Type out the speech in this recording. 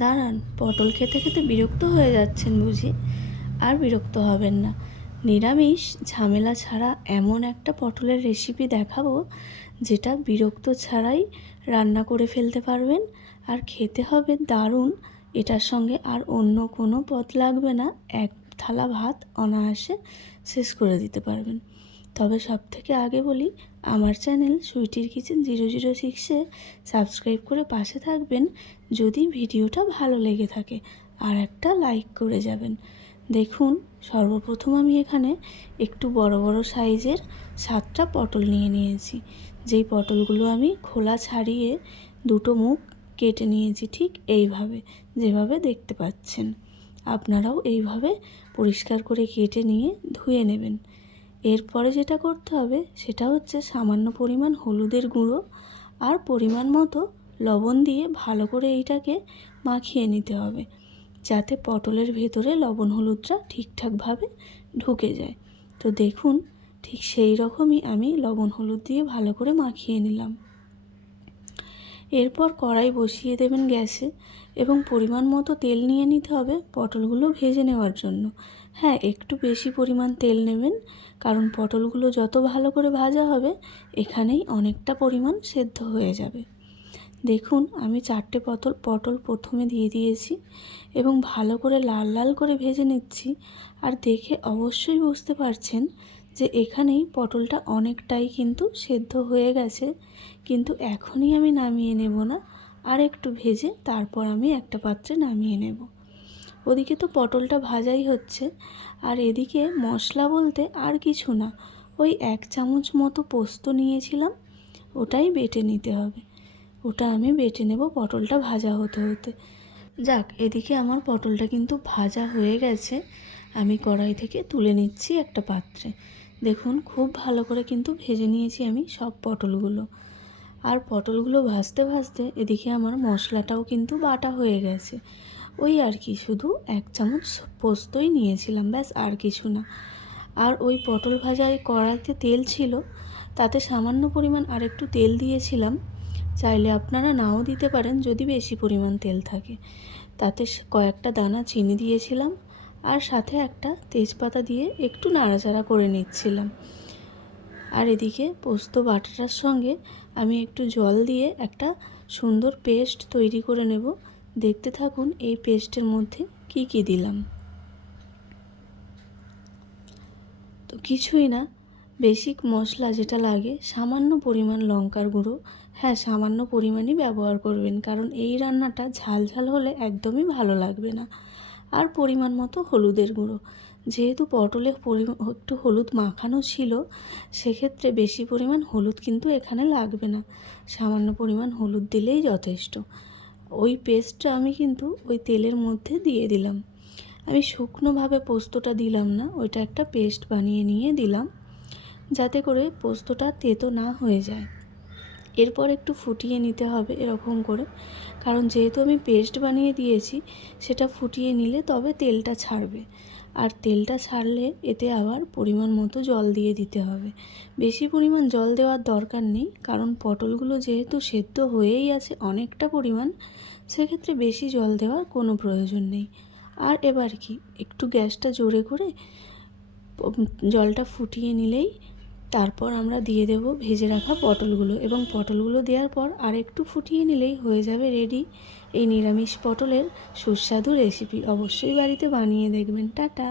দাঁড়ান, পটল খেতে খেতে বিরক্ত হয়ে যাচ্ছেন বুঝি? আর বিরক্ত হবেন না। নিরামিষ ঝামেলা ছাড়া এমন একটা পটলের রেসিপি দেখাবো যেটা বিরক্ত ছাড়াই রান্না করে ফেলতে পারবেন, আর খেতে হবে দারুণ। এটার সঙ্গে আর অন্য কোনো পদ লাগবে না, এক থালা ভাত অনায়াসে শেষ করে দিতে পারবেন। তবে সবথেকে আগে বলি, আমার চ্যানেল সুইটির কিচেন 006-এ সাবস্ক্রাইব করে পাশে থাকবেন যদি ভিডিওটা ভালো লেগে থাকে, আর একটা লাইক করে যাবেন। দেখুন, সর্বপ্রথম আমি এখানে একটু বড় বড় সাইজের 7টা পটল নিয়ে নিয়েছি। যেই পটলগুলো আমি খোলা ছাড়িয়ে দুটো মুখ কেটে নিয়েছি, ঠিক এইভাবে যেভাবে দেখতে পাচ্ছেন। আপনারাও এইভাবে পরিষ্কার করে কেটে নিয়ে ধুয়ে নেবেন। এরপরে যেটা করতে হবে সেটা হচ্ছে সামান্য পরিমাণ হলুদের গুঁড়ো আর পরিমাণ মতো লবণ দিয়ে ভালো করে এইটাকে মাখিয়ে নিতে হবে, যাতে পটলের ভেতরে লবণ হলুদটা ঠিকঠাকভাবে ঢুকে যায়। তো দেখুন, ঠিক সেই রকমই আমি লবণ হলুদ দিয়ে ভালো করে মাখিয়ে নিলাম। এরপর কড়াই বসিয়ে দেবেন গ্যাসে এবং পরিমাণ মতো তেল নিয়ে নিতে হবে পটলগুলো ভেজে নেওয়ার জন্য। হ্যাঁ, একটু বেশি পরিমাণ তেল নেবেন, কারণ পটলগুলো যত ভালো করে ভাজা হবে এখানেই অনেকটা পরিমাণ সেদ্ধ হয়ে যাবে। দেখুন, আমি 4টে পটল প্রথমে দিয়ে দিয়েছি এবং ভালো করে লাল লাল করে ভেজে নিচ্ছি। আর দেখে অবশ্যই বুঝতে পারছেন যে এখানেই পটলটা অনেকটাই কিন্তু সেদ্ধ হয়ে গেছে। কিন্তু এখনই আমি নামিয়ে নেব না, আর একটু ভেজে তারপর আমি একটা পাত্রে নামিয়ে নেব। ওদিকে তো পটলটা ভাজাই হচ্ছে, আর এদিকে মশলা বলতে আর কিছু না, ওই 1 চামচ মতো পোস্ত নিয়েছিলাম, ওটাই বেটে নিতে হবে। ওটা আমি বেটে নেব পটলটা ভাজা হতে হতে। যাক, এদিকে আমার পটলটা কিন্তু ভাজা হয়ে গেছে। আমি কড়াই থেকে তুলে নিচ্ছি একটা পাত্রে। দেখুন, খুব ভালো করে কিন্তু ভেজে নিয়েছি আমি সব পটলগুলো। আর পটলগুলো ভাজতে ভাজতে এদিকে আমার মশলাটাও কিন্তু বাটা হয়ে গেছে। ওই আর কি, শুধু 1 চামচ পোস্তই নিয়েছিলাম, ব্যাস, আর কিছু না। আর ওই পটল ভাজায় কড়াইতে তেল ছিল, তাতে সামান্য পরিমাণ আর একটু তেল দিয়েছিলাম। চাইলে আপনারা নাও দিতে পারেন যদি বেশি পরিমাণ তেল থাকে। তাতে কয়েকটা দানা চিনি দিয়েছিলাম, আর সাথে একটা তেজপাতা দিয়ে একটু নাড়াচাড়া করে নিচ্ছিলাম। আর এদিকে পোস্ত বাটাটার সঙ্গে আমি একটু জল দিয়ে একটা সুন্দর পেস্ট তৈরি করে নেব। দেখতে থাকুন এই পেস্টের মধ্যে কি কি দিলাম। তো কিছুই না, বেসিক মশলা যেটা লাগে, সামান্য পরিমাণ লঙ্কার গুঁড়ো। হ্যাঁ, সামান্য পরিমাণই ব্যবহার করবেন, কারণ এই রান্নাটা ঝাল ঝাল হলে একদমই ভালো লাগবে না। আর পরিমাণ মতো হলুদের গুঁড়ো। যেহেতু পটলে একটু হলুদ মাখানো ছিল, সেক্ষেত্রে বেশি পরিমাণ হলুদ কিন্তু এখানে লাগবে না, সামান্য পরিমাণ হলুদ দিলেই যথেষ্ট। ওই পেস্টটা আমি কিন্তু ওই তেলের মধ্যে দিয়ে দিলাম। আমি শুকনোভাবে পোস্তটা দিলাম না, ওইটা একটা পেস্ট বানিয়ে নিয়ে দিলাম, যাতে করে পোস্তটা তেতো না হয়ে যায়। এরপর একটু ফুটিয়ে নিতে হবে এরকম করে, কারণ যেহেতু আমি পেস্ট বানিয়ে দিয়েছি, সেটা ফুটিয়ে নিলে তবে তেলটা ছাড়বে। আর তেলটা ছাড়লে এতে আবার পরিমাণ মতো জল দিয়ে দিতে হবে। বেশি পরিমাণ জল দেওয়ার দরকার নেই, কারণ পটলগুলো যেহেতু সেদ্ধ হয়েই আছে অনেকটা পরিমাণ, সেক্ষেত্রে বেশি জল দেওয়ার কোনো প্রয়োজন নেই। আর এবার কি, একটু গ্যাসটা জোরে করে জলটা ফুটিয়ে নিলেই তারপর আমরা দিয়ে দেব ভেজে রাখা পটলগুলো, এবং পটলগুলো দেওয়ার পর আর একটু ফুটিয়ে নিলেই হয়ে যাবে রেডি এই নিরামিষ পটলের সুস্বাদু রেসিপি। অবশ্যই বাড়িতে বানিয়ে দেখবেন। টাটা।